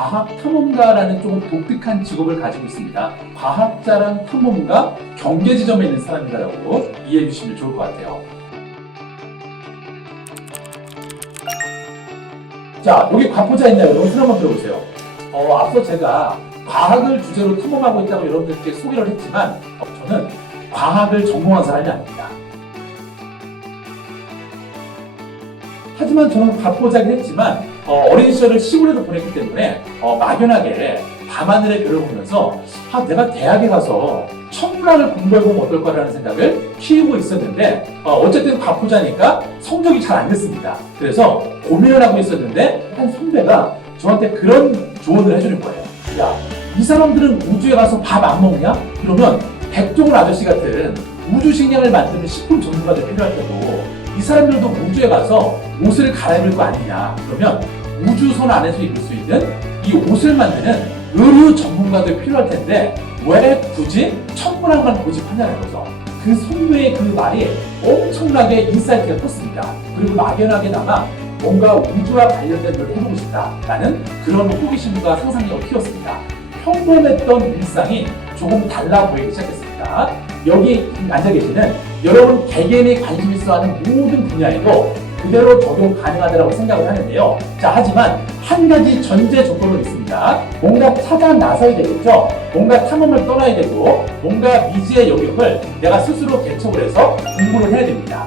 과학 탐험가라는 조금 독특한 직업을 가지고 있습니다. 과학자랑 탐험가 경계 지점에 있는 사람이다라고 이해해 주시면 좋을 것 같아요. 자, 여기 과포자 있나요? 여러분 손 한번 들어보세요. 어, 앞서 제가 과학을 주제로 탐험하고 있다고 여러분들께 소개를 했지만 어, 저는 과학을 전공한 사람이 아닙니다. 하지만 저는 과포자긴 했지만 어, 린 시절을 시골에서 보냈기 때문에 어, 막연하게 밤하늘의 별을 보면서 아, 내가 대학에 가서 천문학을 공부해보면 어떨까라는 생각을 키우고 있었는데 어, 어쨌든 과포자니까 성적이 잘 안 됐습니다. 그래서 고민을 하고 있었는데 한 선배가 저한테 그런 조언을 해주는 거예요. 야, 이 사람들은 우주에 가서 밥 안 먹냐? 그러면 백종원 아저씨 같은 우주 식량을 만드는 식품 전문가들 필요할 테고 이 사람들도 우주에 가서 옷을 갈아입을 거 아니냐? 그러면 우주선 안에서 입을 수 있는 이 옷을 만드는 의류 전문가들 필요할 텐데 왜 굳이 천문학만 고집하냐는 거죠. 그 선배의 그 말이 엄청나게 인사이트가 컸습니다. 그리고 막연하게나마 뭔가 우주와 관련된 걸 해보고 싶다라는 그런 호기심과 상상력을 키웠습니다. 평범했던 일상이 조금 달라 보이기 시작했습니다. 여기 앉아 계시는 여러분 개개인이 관심 있어 하는 모든 분야에도 그대로 적용 가능하다고 생각을 하는데요. 자, 하지만 한 가지 전제 조건은 있습니다. 뭔가 찾아 나서야 되겠죠? 뭔가 탐험을 떠나야 되고, 뭔가 미지의 영역을 내가 스스로 개척을 해서 공부를 해야 됩니다.